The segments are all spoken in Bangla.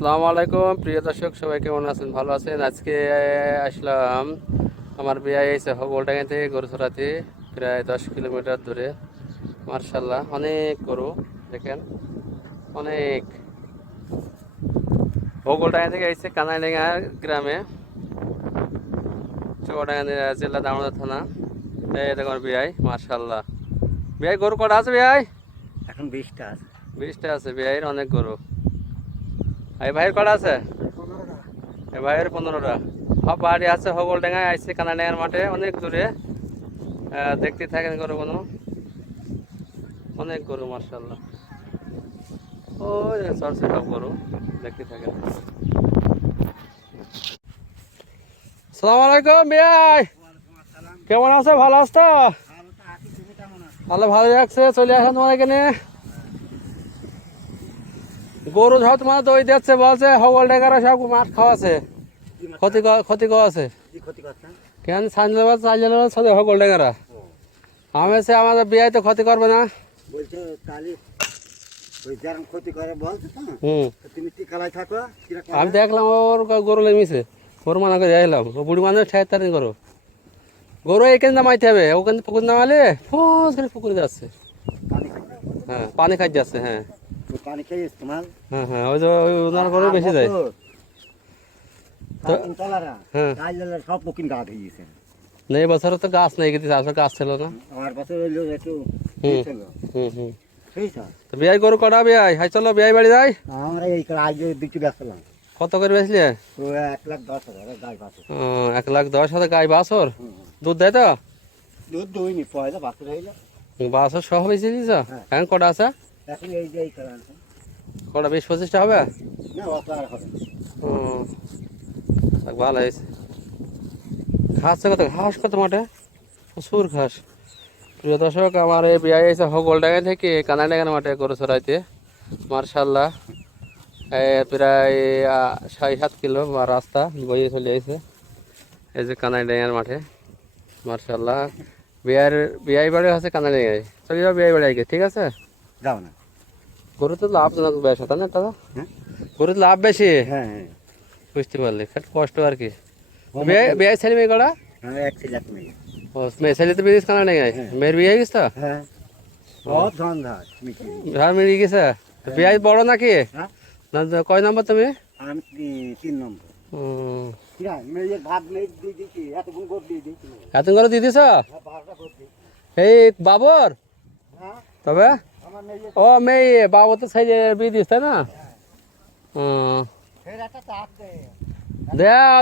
আসসালামু আলাইকুম প্রিয় দর্শক, সবাই কেমন আছেন? ভালো আছেন? আজকে আসলাম আমার বিয়ে এসে হবলডাঙ্গা থেকে গরুছড়াতে, প্রায় 10 কিলোমিটার দূরে। মার্শাল্লাহ, অনেক গরু দেখেন, অনেক। হবলডাঙ্গা থেকে এসে কানাইডাঙ্গা গ্রামে, চুয়াডাঙ্গা জেলা, দামোদর থানা। এই দেখুন বিয়াই, মার্শাল্লাহ। বিয়াই গরু কটা আছে বিয়াই? এখন 20টা আছে। 20টা আছে বিয়াইয়ের, অনেক গরু। এই ভাইয়ের কটা আছে? এই ভাইয়ের 15টা। সব বাড়ি আছে হবলডাঙ্গায়, আইসে কানাডাঙ্গার মাঠে, অনেক দূরে। দেখতে থাকেন গরুগুলো, অনেক গরু মার্শাল্লাহ। ওই চলছে সব গরু, দেখতে থাকেন। আসসালামু আলাইকুম ভাই, কেমন আছে? ভালো আছো তো? ভালো, ভালো লাগছে। চলে আসেন তোমার এখানে। গরু সব তোমার দই দিচ্ছে, বলছে হবলডাঙ্গারা সব মাঠ খাওয়াছে, ক্ষতি আছে। কেন সাইলেবার সাথে হবলডাঙ্গারা আমি সে আমাদের বিয়ে তো ক্ষতি করবে না বলছে, তাহলে ওই যারা ক্ষতি করে বলছে তো, তুমি টিকালায় থাকো। আমি দেখলাম ওর গরু লেমিছে, ওর মানা করে এলাম। ও বুড়ি মানুষ ঠাইতারি গরু, গরু এখানে নামাইতে হবে। ওখানে পুকুর নামালে ফোঁস করে পুকুরে যাচ্ছে। হ্যাঁ, পানি খাই যাচ্ছে। হ্যাঁ পানি খেয়ে তোমার। হ্যাঁ হ্যাঁ, ওই যে ওই ওনার গরু বেশি যায়। হ্যাঁ, সব পুকিন গা ধুয়ে গেছে। না এই বছর তো গাছ নেই, কিন্তু আসলে গাছ ছিল না। আমার বছর হইলো একটু ছিল। হুম। ঠিক আছে, তো বিয়াই গরু কটা বিয়াই? হাই চলো বিয়াই বাড়ি যাই। আমরা এই আগে দিচ্ছি বেচলাম। কত করে বেচলে? 1,10,000 গাই বাছর। 1,10,000 গাই বাছর। দুধ দেয় তো? দুধ দইনি, পয়সা বাছর হইলো। বাছর সহ বেশি দিয়েছ? এখন কটা আছে? এখন এই যে এই কারণ কটা, 20-25টা হবে? না, অত আর হবে না। ভালো হয়েছে। ঘাস কত, ঘাস কত মাঠে, প্রচুর ঘাস। প্রিয় দর্শক, আমার এই বিয়ে এসে হবলডাঙ্গা থেকে কানাইডাঙ্গার মাঠে গরু চড়াইতে। মার্শাল্লাহ, প্রায় 6-7 কিলো বা রাস্তা বইয়ে চলে আসে এই যে কানাইডাঙ্গার মাঠে। মার্শাল্লাহ, বিয়াই বাড়ি আছে কানাইডাঙ্গায়। চলে যাও বিয়াই বাড়ি আগে, ঠিক আছে? যাও না। গরু তো লাভজনক বেশ, তাই না দাদা? হ্যাঁ গরুর লাভ বেশি, হ্যাঁ হ্যাঁ। বুঝতে পারলি। কষ্ট আর কি। বিয়ে ছেলে মেয়ে করা? এক ছেলে এক মেয়ে। ও, মেয়ে ছেলে তো বিদেশ কানাইডাঙ্গায়। মেয়ের বিয়ে গেছে তো? হ্যাঁ, বহুত ধন্যবাদ। ঘর মিলিয়ে গেছে। বিয়ে বড় নাকি? হ্যাঁ, না, কয় নম্বর তুমি? আমি 3 নম্বর। হুম। মেয়ের ভাত মেয়ে দিয়ে দিচ্ছি, এতক্ষণ করে দিয়ে দিচ্ছি। এত করে দিয়ে দিছ? 12টা করে দিচ্ছি। এই বাবর হ্যাঁ, তবে? আমার মেয়ে ও মেয়ে, বাবর তো ছেলে বিয়ে দিস, তাই না? ফের একটা চাপ দে।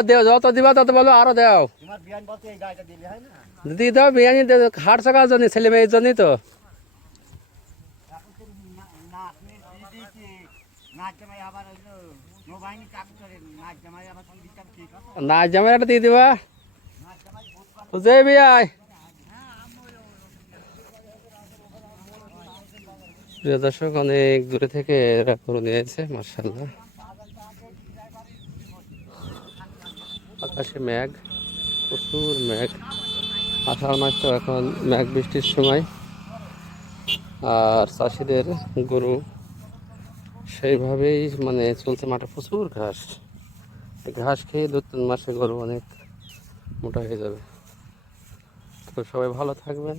দেও যত দিবা তত বলো, আরো দেও। তোমার বিয়ান বলতে এই গাড়িটা দিলে হয় না? দিদি দাও বিরিয়ানি, হাট সকাল জন্য, ছেলে মেয়ের জন্যই তো। এখন তো নাচ নিয়ে দিয়ে দিয়েছি। নাচ জামাই আবার ওই যে নৌবাহিনী চাকরি করে, নাচ জামাই আবার তুমি দিতাম, ঠিক আছে? না, জামাই একটা দিয়ে দিবা। নাচ জামাই বহুত তো যে বিয়াই। প্রিয় দর্শক, অনেক দূরে থেকে এরা করে নিয়েছে। মার্শাল্লাহ, আকাশে মেঘ, প্রচুর মেঘ। আষাঢ় মাস তো, এখন মেঘ বৃষ্টির সময়। আর চাষিদের গরু সেইভাবেই মানে চলছে মাঠে, প্রচুর ঘাস। ঘাস খেয়ে 2-3 মাসে গরু অনেক মোটা হয়ে যাবে। তো সবাই ভালো থাকবেন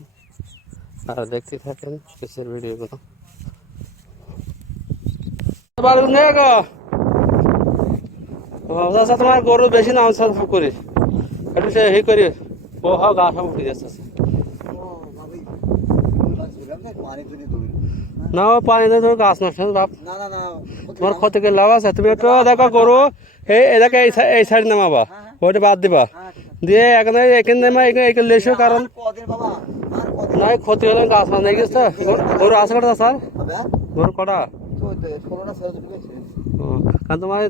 আর দেখতে থাকেন পিছের ভিডিওগুলো। তোমার গরু বেশি না করি একটু সে ই করি, ও হোক ঘাস উঠে যাচ্ছে। না, পানি দিয়ে তুমি গাছ নষ্ট বাপ, না না না, তোমার ক্ষতি করে লাভ আছে। তুমি একটু দেখো গরু এটাকে এই সাইড নামাবা, ওইটা বাদ দিবা, দিয়ে এখানে এখানে নামা এখানে লেসো। কারণ কদিন বাবা, আর কদিন নাই ক্ষতি হলে গাছ না নিয়ে গেছে। গরু আছে কটা স্যার? হবে? গরু কটা? তো 16টা ছেলে দুটো গেছে। কারণ তোমার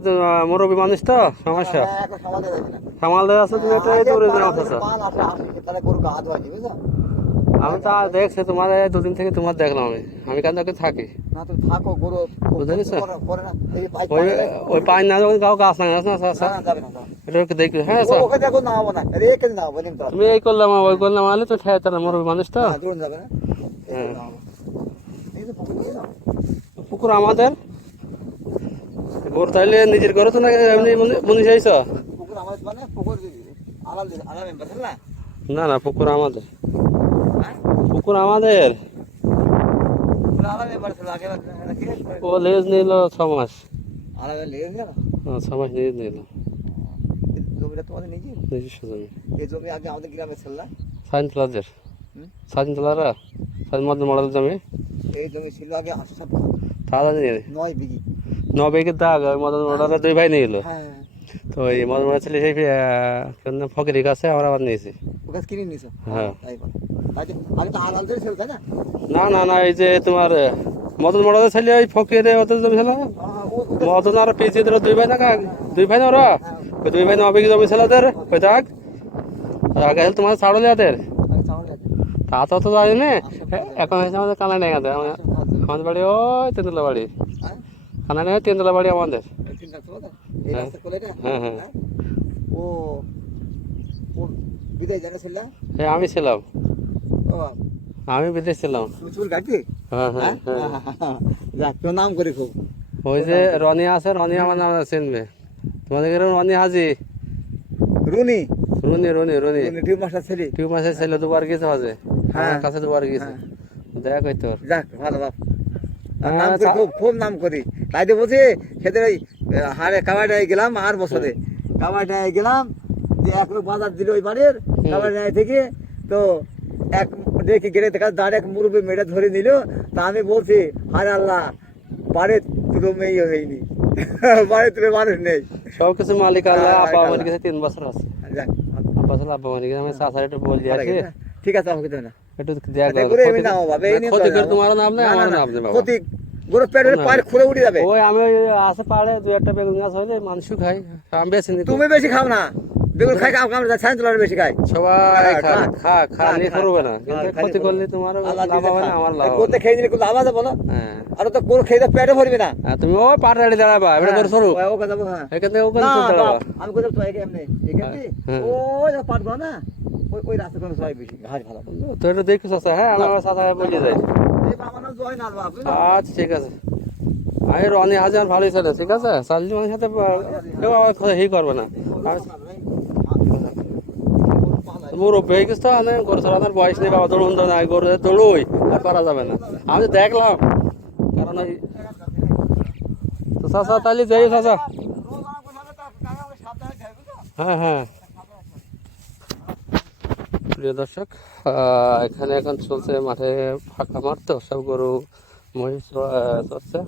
মুরব্বী মানুষ তো, সমস্যা এখন সামাল দিয়ে দেবে না। সামাল দেওয়া আছে। তুমি একটা এই দূরে যাওয়া আছে। পান আসে আসে, তাহলে গরু গা ধোয়া দিবে না। আমি তো আর দেখছি তোমার, 2 দিন থেকে তোমার দেখলাম। আমি কেন থাকি না, তুমি থাকো, গরু বুঝতে পেরেছো? পরে না এই পাইপ ওই ওই পানি না যখন কাউ গাছ না না যাবে না। এটা একটু দেখি। হ্যাঁ স্যার, ওকে দেখো, নামাবো না, রেখে নামাবো নিম তো। তুমি এই করলাম ওই করলাম আলে তো ঠেয়, তারা মুরব্বী মানুষ তো। না, দূর যাবে না। হ্যাঁ, এই যে পুকুর দিয়ে নাও। পুকুর আমাদের। গরু তাইলে নিজের গরু তো না এমনি বনি চাইছ? পুকুর আমাদের মানে পুকুর আলাদা আলাদা মেম্বার না? না না, পুকুর আমাদের, হ্যাঁ পুকুর আমাদের। পুকুর আলাদা মেম্বার ছিল আগে ও লেজ নিল 6 মাস। আলাদা লেগে গেল। 6 মাস লেজ নিল। জমিটা তোমাদের নিজে? নিজস্ব জমি। এই জমি আগে আমাদের গ্রামে ছিল না? সাইনতলাদের, হুম? সাইনতলারা সাইন মডেল জমি। এই জমি ছিল আগে সব তা জানি 9 বিঘি। 9 বিঘের দাগ ওই মডেলের 2 ভাই নিয়ে এলো। হ্যাঁ তো এই মডেল ছেলে সেই ফকিরের কাছে আমরা আবার নিয়েছি। ও গাছ কিনে নিছো? হ্যাঁ। তাই বল। আগে আগে তো আলাদা ছিল তাই না? না না না, এই যে তোমার মডেলের ছেলে ওই ফকিরে ওদের জমি ছিল। মদন আর পেয়েছে ওরা 2 ভাই না, 2 ভাই না ওরা, ওই 2 ভাই 9 বিঘে জমি ছিল ওদের ওই দাগ। আর আগে হল তোমার ছাড়লে ওদের, তা তো তো জানি না। এখন হয়েছে আমাদের কানাই ডাঙ্গাতে, আমাদের বাড়ি ওই তেঁতুলা বাড়ি, কানাই ডাঙ্গা তেঁতুলা বাড়ি আমাদের। এই রাস্তা কোলেটা? হ্যাঁ হ্যাঁ। ও ও বিদায় জায়গা ছিল? এই আমি ছিলাম, ও আমি বিদেশ ছিলাম। তুমি চুল কাটতে? হ্যাঁ হ্যাঁ হ্যাঁ। যাক তোর নাম করে খুব। ওই যে রনি আছে, রনি আমার নাম চিনবে তোমাদের রনি হাজি। রুনি রনি রনি রনি রুনি টিউ মাস্টার ছেলে। টিউ মাসের ছেলে 2 বার গেছে হাজে, হ্যাঁ। আমার কাছে 2 বার গেছে। দেখা কই তোর। যাক ভালো বাপ। আর হ্যাঁ, নাম করি খুব খুব নাম করি। তাই তো বলছি সেদিন ওই হারে কাবাডায় গেলাম আর বছরে কাবাডায় গেলাম যে এক লোক বাজার দিল ওই বাড়ির কাবাডায় থেকে। তো এক দেখি গেলে দেখা দাঁড় এক মুরব্বী মেয়েটা ধরে নিল। তা আমি বলছি হারে আল্লাহ বাড়ির দুটো মেয়ে হয়নি, বাড়ির দুটো মানুষ নেই। সব কিছু মালিক আল্লাহ। হ্যাঁ, আব্বা আমার আল্লাহ। কাছে 3 বছর আছে। যাক আব্বা ছিল, আব্বা আমার কাছে আমি চাচার একটু বল দিয়ে ভালো আসি, গেছে না? ঠিক আছে আমাকে দেবে না একটু দেয়া আরে করে এমনি নাও বাবা, এই নিয়ে ক্ষতি চলে করে যাবো। তোমার নাম নেই, না, আমার না, নাম নেই বাবা। ক্ষতি গরু পেটের না। পায়ের খুলে উঠে যাবে। ওই আমি আছে পাড়ে 2-1টা বেগুন গাছ হইলে মানুষ খাই, আমি বেশি নি। তুমি বেশি খাও না, বেগুন খাই খাও আমরা সাইন্স তোলার বেশি খাই। সবাই খা খা, খা খা, খা, নিয়ে খা। করবে না, কিন্তু খালি ক্ষতি করলে তোমার আল্লাহ লাভ দিলে হবে না, খা। আমার লাভ আর হবে করতে না। খেয়ে দিলে কোনো লাভ আছে বলো? হ্যাঁ। আর তো গরু খেয়ে তো পেটে ভরবি না। তুমি ওই পাড়ে দাঁড়িয়ে দাঁড়াবা, এটা করে সরু হ্যাঁ, ওকে যাবো, হ্যাঁ। এখান থেকে ওখানে না, চলে দাঁড়াবা। বাপ, আমি কোথাও তো এমনি এখানে হ্যাঁ। ওই যে পাটবো না, ওই ওই রাস্তা কোনো সবাই বেশি ঘাস ভালো। তো এটা দেখো চাচা, হ্যাঁ আমি আমার চাচা বলে যাই। এই আমার নাম জয় নাল বাপ, বুঝলো? আচ্ছা ঠিক আছে। আমি রনি হাজার ভালোই ছেলে, ঠিক আছে, চালজি মানুষের সাথে কেউ আমার কথা ই করবে না। মুরব্বী হয়ে গেছে তো, আমি গরু চড়ানোর বয়স নেই বাবা, দৌড়ুন তো নাই, গরু দৌড়ুই আর করা যাবে না। আমি তো দেখলাম, কারণ ওই তো চাচা তাহলে যাই চাচা। হ্যাঁ হ্যাঁ। প্রিয় দর্শক, এখানে এখন চলছে মাঠে, ফাঁকা মাঠ তো, সব গরু মহিষ চড়ছে।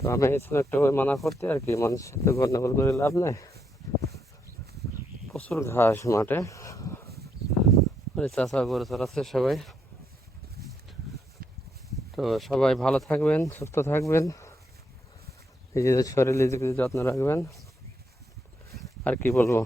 তো আমি এসেছিলাম একটু ওই মানা করতে আর কি, মানুষের সাথে গন্ডগোল করে লাভ নাই। প্রচুর ঘাস মাঠে, ওই চাষা গরু চড়াচ্ছে সবাই। তো সবাই ভালো থাকবেন, সুস্থ থাকবেন, নিজেদের শরীরে যত্ন রাখবেন। আর কি বলবো।